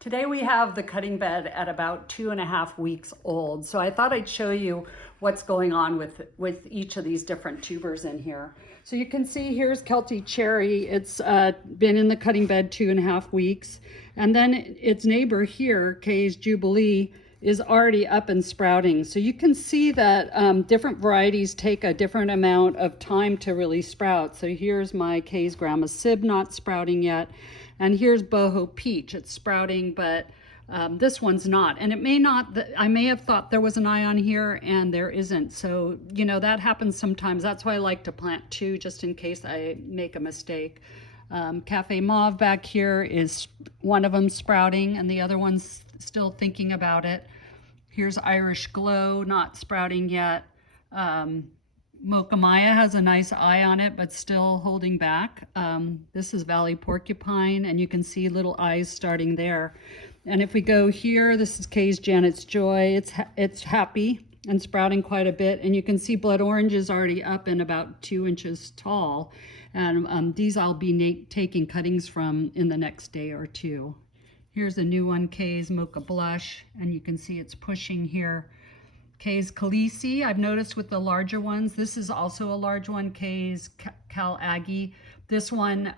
Today we have the cutting bed at about 2.5 weeks old. So I thought I'd show you what's going on with each of these different tubers in here. So you can see here's Kelty Cherry. It's been in the cutting bed 2.5 weeks. And then its neighbor here, Kay's Jubilee, is already up and sprouting. So you can see that different varieties take a different amount of time to really sprout. So here's my Kay's Grandma Sib not sprouting yet. And here's Boho Peach. It's sprouting, but this one's not. And it may not, I may have thought there was an eye on here and there isn't. So, you know, that happens sometimes. That's why I like to plant two, just in case I make a mistake. Cafe Mauve back here is one of them sprouting and the other one's still thinking about it. Here's Irish Glow, not sprouting yet. Mocha Maya has a nice eye on it, but still holding back. This is Valley Porcupine, and you can see little eyes starting there. And if we go here, this is Kay's Janet's Joy. It's happy and sprouting quite a bit. And you can see Blood Orange is already up and about 2 inches tall. And these I'll be taking cuttings from in the next day or two. Here's a new one, Kay's Mocha Blush, and you can see it's pushing here. Kay's Khaleesi, I've noticed with the larger ones, this is also a large one, Kay's Cal Aggie. This one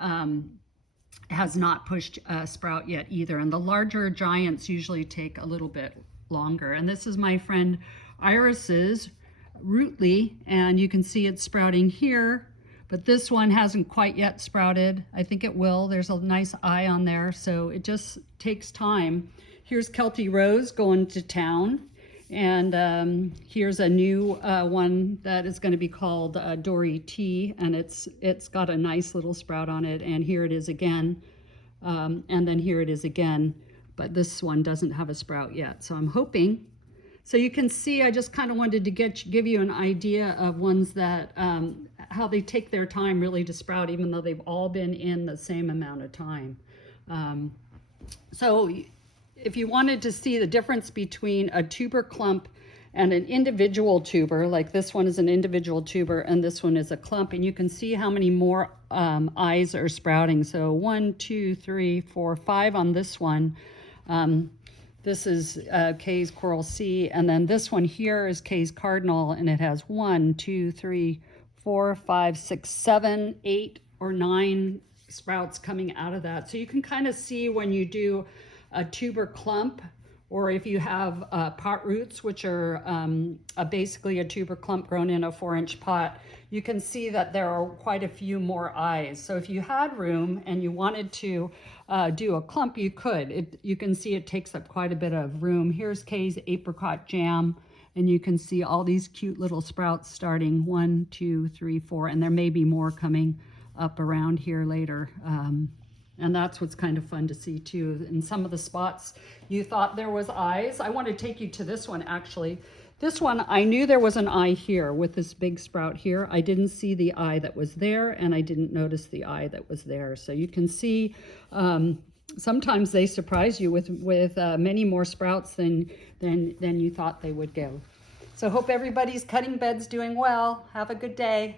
has not pushed sprout yet either, and the larger giants usually take a little bit longer. And this is my friend Iris's Rootly, and you can see it's sprouting here, but this one hasn't quite yet sprouted. I think it will. There's a nice eye on there, so it just takes time. Here's Kelty Rose going to town. And here's a new one that is going to be called Dory T, and it's got a nice little sprout on it. And here it is again, and then here it is again. But this one doesn't have a sprout yet, so I'm hoping. So you can see, I just kind of wanted to give you an idea of ones that how they take their time really to sprout, even though they've all been in the same amount of time. So if you wanted to see the difference between a tuber clump and an individual tuber, like this one is an individual tuber and this one is a clump, and you can see how many more eyes are sprouting. So 1, 2, 3, 4, 5 on this one. This is Kay's Coral Sea, and then this one here is Kay's Cardinal, and it has 1, 2, 3, 4, 5, 6, 7, 8, or 9 sprouts coming out of that. So you can kind of see when you do a tuber clump, or if you have pot roots, which are basically a tuber clump grown in a 4-inch pot, you can see that there are quite a few more eyes. So if you had room and you wanted to do a clump, you could. You can see it takes up quite a bit of room. Here's Kay's Apricot Jam, and you can see all these cute little sprouts starting 1, 2, 3, 4, and there may be more coming up around here later. And that's what's kind of fun to see too. In some of the spots you thought there was eyes. I want to take you to this one actually. This one, I knew there was an eye here with this big sprout here. I didn't see the eye that was there, and I didn't notice the eye that was there. So you can see sometimes they surprise you with many more sprouts than you thought they would go. So hope everybody's cutting bed's doing well. Have a good day.